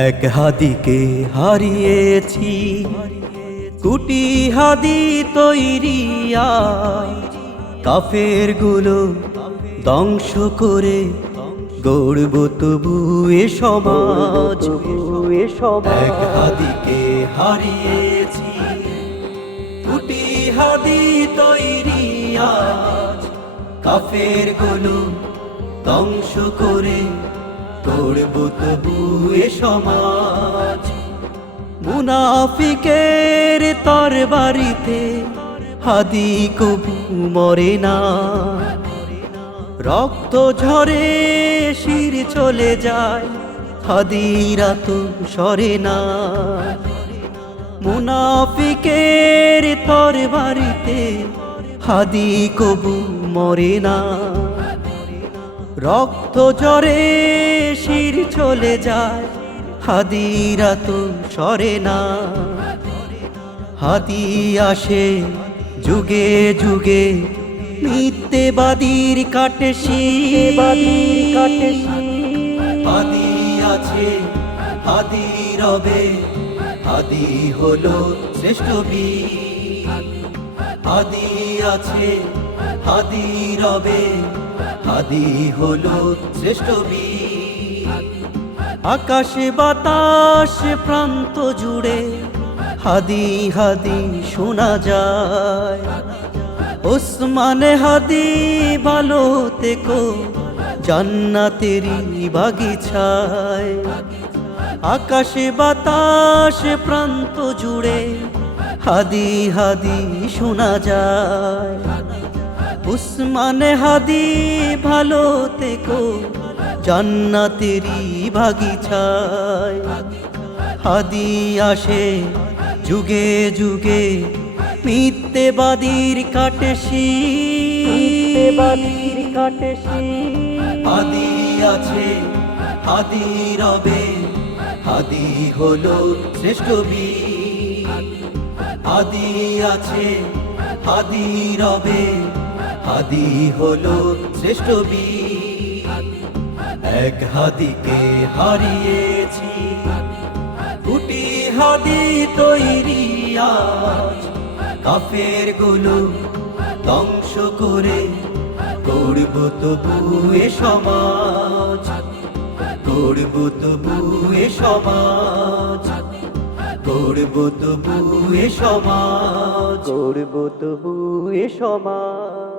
এক হাদিকে হারিয়েছি কুটি হাদি তৈরিয়া, কাফের গুলো ধ্বংস করে গড়ব তবু এ সমাজ। এক হাদিকে হারিয়েছি কুটি হাদি তৈরিয়া, কাফের গুলো ধ্বংস করে গড়ব তবু এ সমাজ। মুনাফিকের তরবারিতে হাদি কবু মরে না, রক্ত ঝরে শির চলে যায়, হাদিরা তো সরে না। মুনাফিকের তরবারিতে হাদি কবু মরে না, রক্ত ঝরে শির চলে যায়, হাদিরা তো সরে না। হাদি আসে যুগে যুগে মিথ্যেবাদীর কাটে শির। হাদি আছে হাদি রবে, হাদি হলো শ্রেষ্ঠ বীর। হাদি আছে হাদি রবে, হাদি হলো শ্রেষ্ঠ বীর। আকাশে বাতাস প্রান্ত জুড়ে হাদি হাদি শোনা যায়। ওসমানে হাদি ভালো থেকো জান্নাতেরি বাগিচায়। আকাশে বাতাস প্রান্ত জুড়ে হাদি হাদি শোনা যায়। ওসমানে হাদি ভালো থেকো জান্নাতেরি বাগিচায়। হাদি আসে যুগে যুগে মিথ্যেবাদীর কাটে শির। হাদি আছে হাদি রবে, হাদি হলো শ্রেষ্ঠ বীর। হাদি আছে হাদি রবে, হাদি হলো শ্রেষ্ঠ বীর। এক হাদিকে হারিয়েছি কুটি হাদি তৈরিয়া, কাফের গুলো ধ্বংস করে গড়ব তবু এ সমাজ। গড়ব তবু এ সমাজ, গড়ব তবু এ সমাজ, গড়ব তবু এ সমাজ।